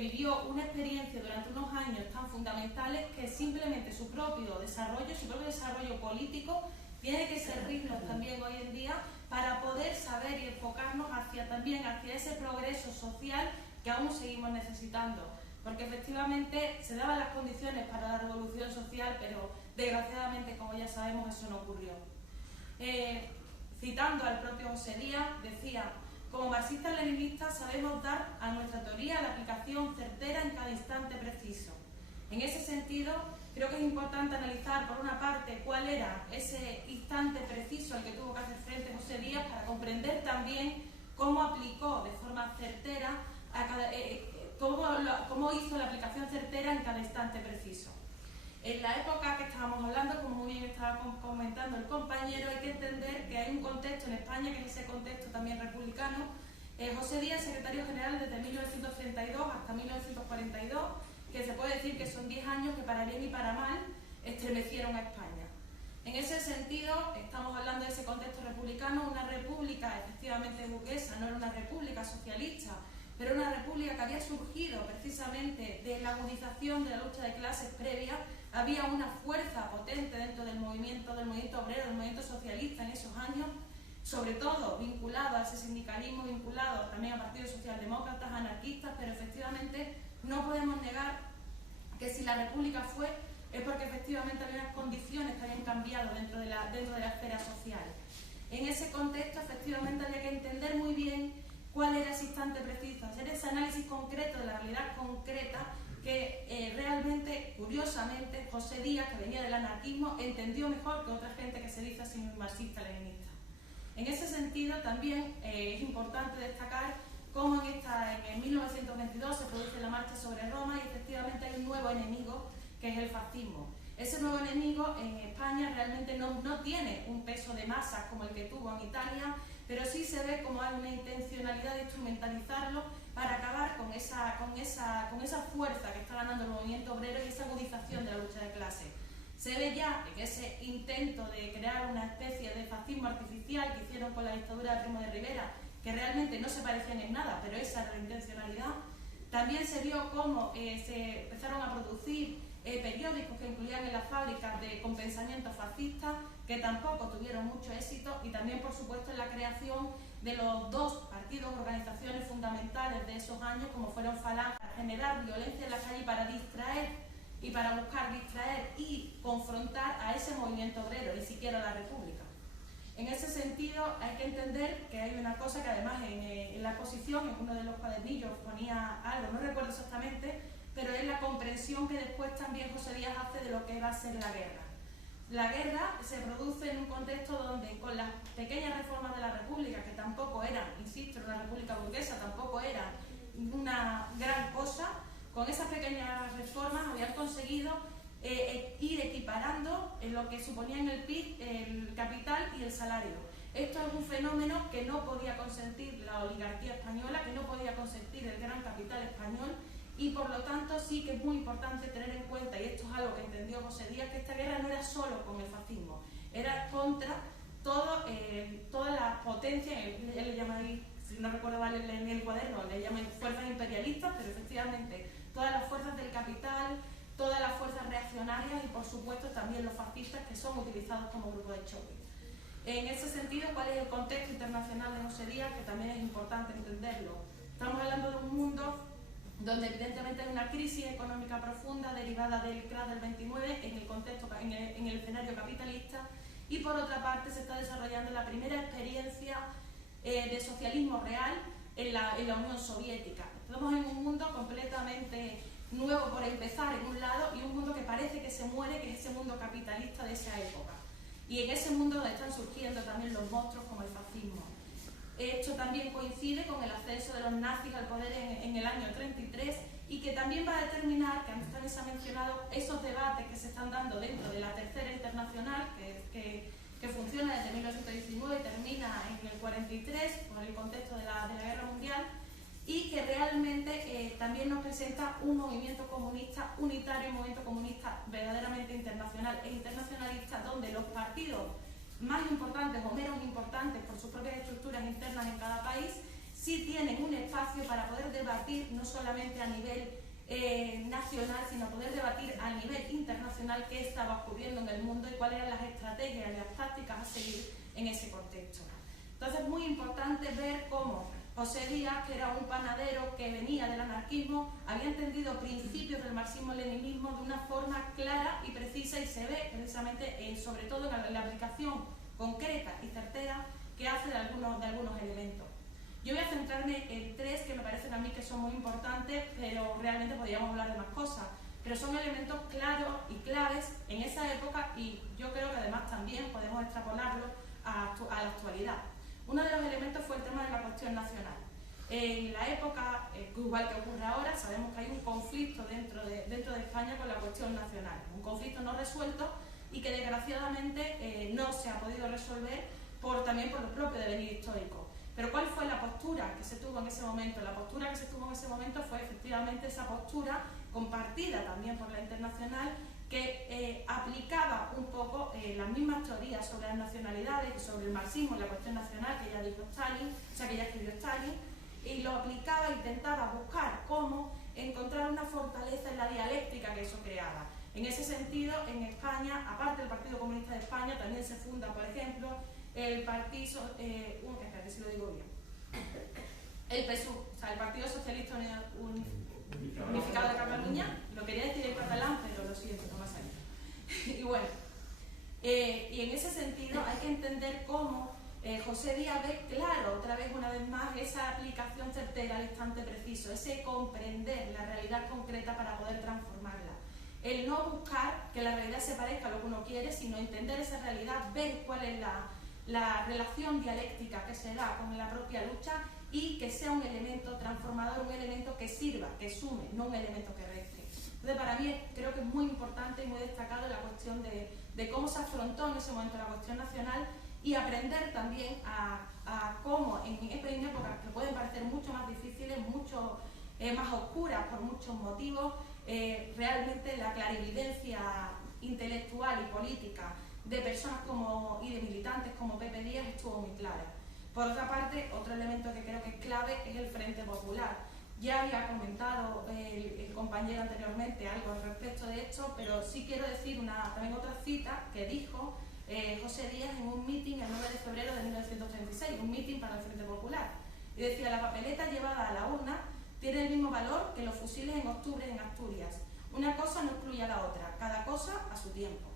vivió una experiencia durante unos años tan fundamentales que simplemente su propio desarrollo político tiene que servirnos también hoy en día para poder saber y enfocarnos hacia ese progreso social que aún seguimos necesitando. Porque efectivamente se daban las condiciones para la revolución social, pero desgraciadamente, como ya sabemos, eso no ocurrió. Citando al propio José Díaz, decía: como marxistas-leninistas sabemos dar a nuestra teoría la aplicación certera en cada instante preciso. En ese sentido, creo que es importante analizar, por una parte, cuál era ese instante preciso al que tuvo que hacer frente José Díaz para comprender también cómo aplicó de forma certera, cómo hizo la aplicación certera en cada instante preciso. En la época que estábamos hablando, como muy bien estaba comentando el compañero, hay que entender que hay un contexto en España, que es ese contexto también republicano. José Díaz, secretario general desde 1932 hasta 1942, que se puede decir que son 10 años que para bien y para mal estremecieron a España. En ese sentido, estamos hablando de ese contexto republicano, una república efectivamente burguesa, no era una república socialista, pero una república que había surgido precisamente de la agudización de la lucha de clases previa. Había una fuerza potente dentro del movimiento obrero, del movimiento socialista en esos años, sobre todo vinculado a ese sindicalismo, vinculado también a partidos socialdemócratas, anarquistas, pero efectivamente no podemos negar que si la república fue, es porque efectivamente había unas condiciones que habían cambiado dentro de la esfera social. En ese contexto, efectivamente, había que entender muy bien cuál era ese instante preciso, hacer ese análisis concreto de la realidad concreta que realmente, curiosamente, José Díaz, que venía del anarquismo, entendió mejor que otra gente que se dice así marxista-leninista. En ese sentido, también es importante destacar cómo en 1922 se produce la marcha sobre Roma y efectivamente hay un nuevo enemigo, que es el fascismo. Ese nuevo enemigo en España realmente no tiene un peso de masas como el que tuvo en Italia, pero sí se ve como hay una intencionalidad de instrumentalizarlo para acabar con esa fuerza que está ganando el movimiento obrero y esa agudización de la lucha de clases. Se ve ya en ese intento de crear una especie de fascismo artificial que hicieron con la dictadura de Primo de Rivera, que realmente no se parecían en nada, pero esa era la intencionalidad. También se vio cómo se empezaron a producir periódicos que incluían en las fábricas con pensamientos fascistas, que tampoco tuvieron mucho éxito, y también, por supuesto, en la creación de los dos partidos, organizaciones fundamentales de esos años, como fueron Falange, para generar violencia en la calle para distraer y confrontar a ese movimiento obrero, ni siquiera a la República. En ese sentido, hay que entender que hay una cosa que además en la exposición, en uno de los cuadernillos, ponía algo, no recuerdo exactamente, pero es la comprensión que después también José Díaz hace de lo que va a ser la guerra. La guerra se produce en un contexto donde, con las pequeñas reformas de la República, que tampoco eran, insisto, una república burguesa, tampoco eran una gran cosa, con esas pequeñas reformas habían conseguido ir equiparando lo que suponían el PIB, el capital y el salario. Esto es un fenómeno que no podía consentir la oligarquía española, que no podía consentir el gran capital español, y por lo tanto sí que es muy importante tener en cuenta, y esto es algo que entendió José Díaz, que esta guerra no era solo con el fascismo, era contra todas las potencias, él le llama ahí, si no recuerdo mal en el cuaderno, le llaman fuerzas imperialistas, pero efectivamente todas las fuerzas del capital, todas las fuerzas reaccionarias y por supuesto también los fascistas, que son utilizados como grupo de choque. En ese sentido, ¿cuál es el contexto internacional de José Díaz? Que también es importante entenderlo. Estamos hablando de un mundo donde evidentemente hay una crisis económica profunda derivada del crash del 29 en el escenario capitalista, y por otra parte se está desarrollando la primera experiencia de socialismo real en la Unión Soviética. Estamos en un mundo completamente nuevo por empezar en un lado, y un mundo que parece que se muere, que es ese mundo capitalista de esa época. Y en ese mundo donde están surgiendo también los monstruos como el fascismo. Esto también coincide con el ascenso de los nazis al poder en el año 33, y que también va a determinar, que antes también se ha mencionado, esos debates que se están dando dentro de la Tercera Internacional, que funciona desde 1919 y termina en el 43, por el contexto de la Guerra Mundial, y que realmente también nos presenta un movimiento comunista unitario, un movimiento comunista verdaderamente internacional e internacionalista, donde los partidos más importantes o menos importantes por sus propias estructuras internas en cada país sí tienen un espacio para poder debatir no solamente a nivel nacional, sino poder debatir a nivel internacional qué estaba ocurriendo en el mundo y cuáles eran las estrategias y las tácticas a seguir en ese contexto. Entonces es muy importante ver cómo José Díaz, que era un panadero que venía del anarquismo, había entendido principios del marxismo-leninismo de una forma clara y precisa, y se ve precisamente, sobre todo en la aplicación concreta y certera que hace de algunos elementos. Yo voy a centrarme en tres que me parecen a mí que son muy importantes, pero realmente podríamos hablar de más cosas. Pero son elementos claros y claves en esa época, y yo creo que además también podemos extrapolarlo a la actualidad. Uno de los elementos fue el tema de la cuestión nacional. En la época, igual que ocurre ahora, sabemos que hay un conflicto dentro de España con la cuestión nacional. Un conflicto no resuelto y que desgraciadamente no se ha podido resolver también por el propio devenir histórico. Pero ¿cuál fue la postura que se tuvo en ese momento? La postura que se tuvo en ese momento fue efectivamente esa postura compartida también por la internacional, que aplicaba un poco las mismas teorías sobre las nacionalidades y sobre el marxismo y la cuestión nacional que ya dijo Stalin, o sea, que ya escribió Stalin, y lo aplicaba, intentaba buscar cómo encontrar una fortaleza en la dialéctica que eso creaba. En ese sentido, en España, aparte del Partido Comunista de España, también se funda, por ejemplo, el Partido, espérate si lo digo bien, el PSUV, o sea, el Partido Socialista Unificado de Cataluña. Lo quería decir en catalán, pero lo siento, no me ha salido. Y bueno, y en ese sentido hay que entender cómo José Díaz ve claro, una vez más, esa aplicación certera al instante preciso, ese comprender la realidad concreta para poder transformarla. El no buscar que la realidad se parezca a lo que uno quiere, sino entender esa realidad, ver cuál es la relación dialéctica que se da con la propia lucha, y que sea un elemento transformador, un elemento que sirva, que sume, no un elemento que reste. Entonces, para mí creo que es muy importante y muy destacado la cuestión de cómo se afrontó en ese momento la cuestión nacional, y aprender también a cómo en épocas que pueden parecer mucho más difíciles, mucho más oscuras por muchos motivos, realmente la clarividencia intelectual y política de personas y de militantes como Pepe Díaz estuvo muy clara. Por otra parte, otro elemento que creo que es clave es el Frente Popular. Ya había comentado el compañero anteriormente algo al respecto de esto, pero sí quiero decir también otra cita que dijo José Díaz en un mitin el 9 de febrero de 1936, un mitin para el Frente Popular. Y decía: la papeleta llevada a la urna tiene el mismo valor que los fusiles en octubre en Asturias. Una cosa no excluye a la otra, cada cosa a su tiempo.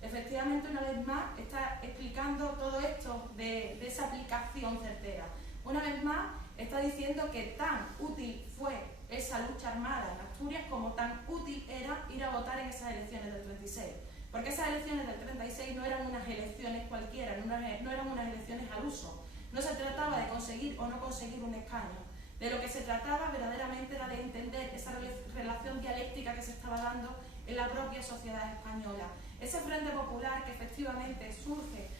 Efectivamente, una vez más, está explicando todo esto de esa aplicación certera. Una vez más, está diciendo que tan útil fue esa lucha armada en Asturias como tan útil era ir a votar en esas elecciones del 36. Porque esas elecciones del 36 no eran unas elecciones cualquiera, no eran unas elecciones al uso. No se trataba de conseguir o no conseguir un escaño. De lo que se trataba verdaderamente era de entender esa relación dialéctica que se estaba dando en la propia sociedad española. Ese Frente Popular que efectivamente surge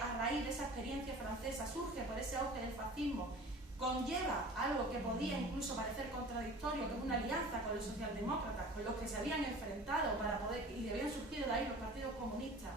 a raíz de esa experiencia francesa, surge por ese auge del fascismo, conlleva algo que podía incluso parecer contradictorio, que es una alianza con los socialdemócratas, con los que se habían enfrentado y habían surgido de ahí los partidos comunistas,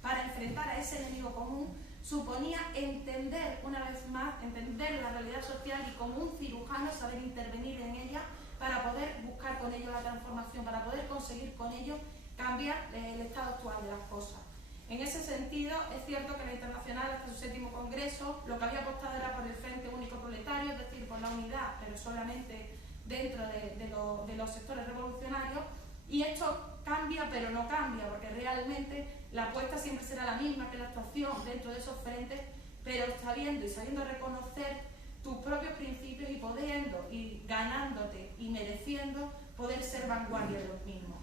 para enfrentar a ese enemigo común, suponía entender, una vez más, entender la realidad social y como un cirujano saber intervenir en ella para poder buscar con ello la transformación, para poder conseguir con ello cambiar el estado actual de las cosas. En ese sentido, es cierto que la Internacional, hasta su 7º congreso, lo que había apostado era por el Frente Único Proletario, es decir, por la unidad, pero solamente dentro de los sectores revolucionarios, y esto cambia, pero no cambia, porque realmente la apuesta siempre será la misma, que la actuación dentro de esos frentes, pero sabiendo reconocer tus propios principios y pudiendo, y ganándote y mereciendo poder ser vanguardia de los mismos.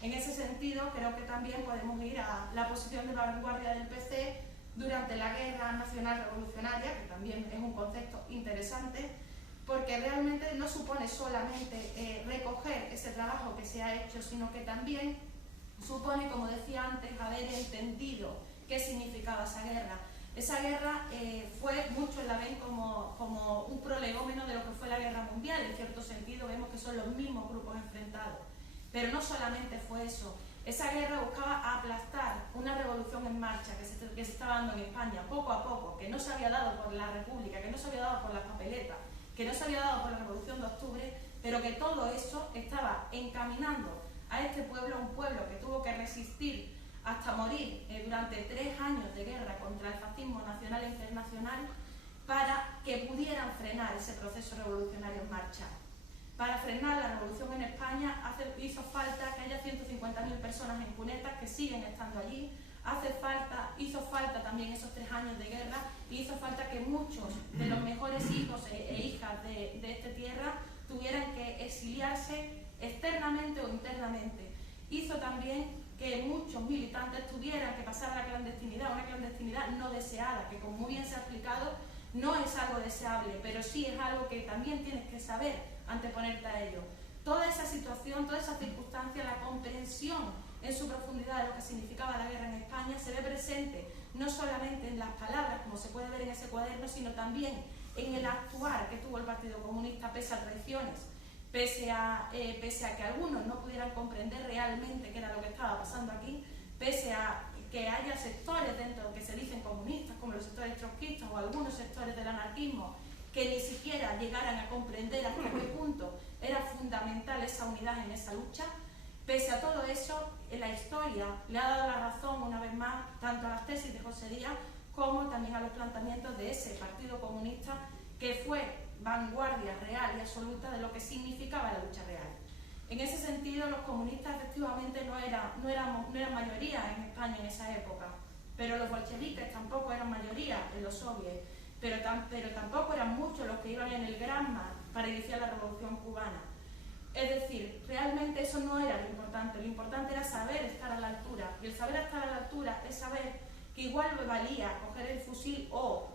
En ese sentido, creo que también podemos ir a la posición de la vanguardia del PC durante la Guerra Nacional Revolucionaria, que también es un concepto interesante, porque realmente no supone solamente recoger ese trabajo que se ha hecho, sino que también supone, como decía antes, haber entendido qué significaba esa guerra. Esa guerra fue, muchos la ven como un prolegómeno de lo que fue la Guerra Mundial. En cierto sentido vemos que son los mismos grupos enfrentados. Pero no solamente fue eso. Esa guerra buscaba aplastar una revolución en marcha que se estaba dando en España poco a poco, que no se había dado por la República, que no se había dado por las papeletas, que no se había dado por la Revolución de Octubre, pero que todo eso estaba encaminando a este pueblo, un pueblo que tuvo que resistir hasta morir durante 3 años de guerra contra el fascismo nacional e internacional, para que pudieran frenar ese proceso revolucionario en marcha. Para frenar la revolución en España hizo falta que haya 150.000 personas en cunetas que siguen estando allí. Hizo falta también esos 3 años de guerra, y hizo falta que muchos de los mejores hijos e hijas de esta tierra tuvieran que exiliarse externamente o internamente. Hizo también que muchos militantes tuvieran que pasar a la clandestinidad, una clandestinidad no deseada, que como muy bien se ha explicado, no es algo deseable, pero sí es algo que también tienes que saber anteponerte a ello. Toda esa situación, toda esa circunstancia, la comprensión en su profundidad de lo que significaba la guerra en España se ve presente no solamente en las palabras, como se puede ver en ese cuaderno, sino también en el actuar que tuvo el Partido Comunista pese a traiciones, pese a que algunos no pudieran comprender realmente qué era lo que estaba pasando aquí, pese a que haya sectores dentro que se dicen comunistas, como los sectores trotskistas o algunos sectores del anarquismo, que ni siquiera llegaran a comprender hasta qué punto era fundamental esa unidad en esa lucha. Pese a todo eso, la historia le ha dado la razón una vez más tanto a las tesis de José Díaz como también a los planteamientos de ese Partido Comunista, que fue vanguardia real y absoluta de lo que significaba la lucha real. En ese sentido, los comunistas efectivamente no eran mayoría en España en esa época, pero los bolcheviques tampoco eran mayoría en los soviets, pero tampoco eran muchos los que iban en el Granma para iniciar la Revolución Cubana. Es decir, realmente eso no era lo importante era saber estar a la altura, y el saber estar a la altura es saber que igual me valía coger el fusil o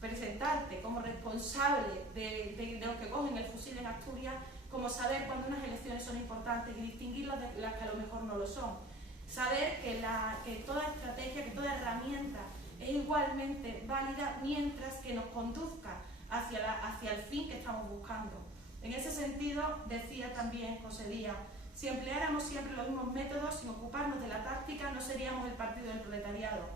presentarte como responsable de los que cogen el fusil en Asturias, como saber cuando unas elecciones son importantes y distinguirlas de las que a lo mejor no lo son. Saber que toda estrategia, que toda herramienta es igualmente válida mientras que nos conduzca hacia el fin que estamos buscando. En ese sentido, decía también José Díaz, si empleáramos siempre los mismos métodos sin ocuparnos de la táctica, no seríamos el partido del proletariado.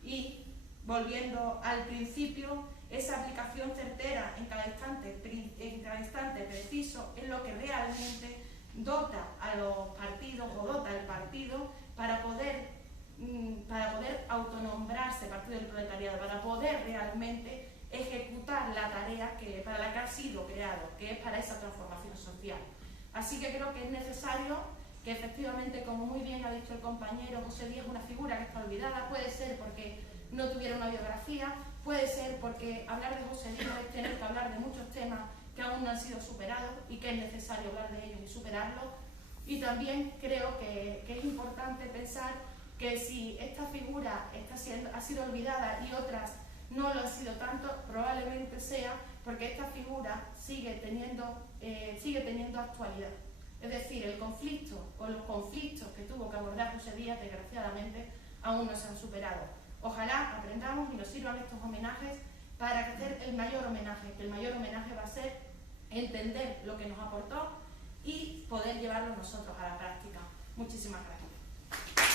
Y, volviendo al principio, esa aplicación certera en cada instante preciso es lo que realmente dota a los partidos o dota al partido para poder autonombrarse partido del proletariado, para poder realmente ejecutar la tarea para la que ha sido creado, que es para esa transformación social. Así que creo que es necesario que efectivamente, como muy bien ha dicho el compañero, José Díaz es una figura que está olvidada, puede ser porque no tuviera una biografía, puede ser porque hablar de José Díaz es tener que hablar de muchos temas que aún no han sido superados y que es necesario hablar de ellos y superarlos. Y también creo que es importante pensar que si esta figura ha sido olvidada y otras no lo han sido tanto, probablemente sea porque esta figura sigue teniendo actualidad. Es decir, el conflicto o los conflictos que tuvo que abordar José Díaz, desgraciadamente, aún no se han superado. Ojalá aprendamos y nos sirvan estos homenajes para hacer el mayor homenaje, que el mayor homenaje va a ser entender lo que nos aportó y poder llevarlo nosotros a la práctica. Muchísimas gracias.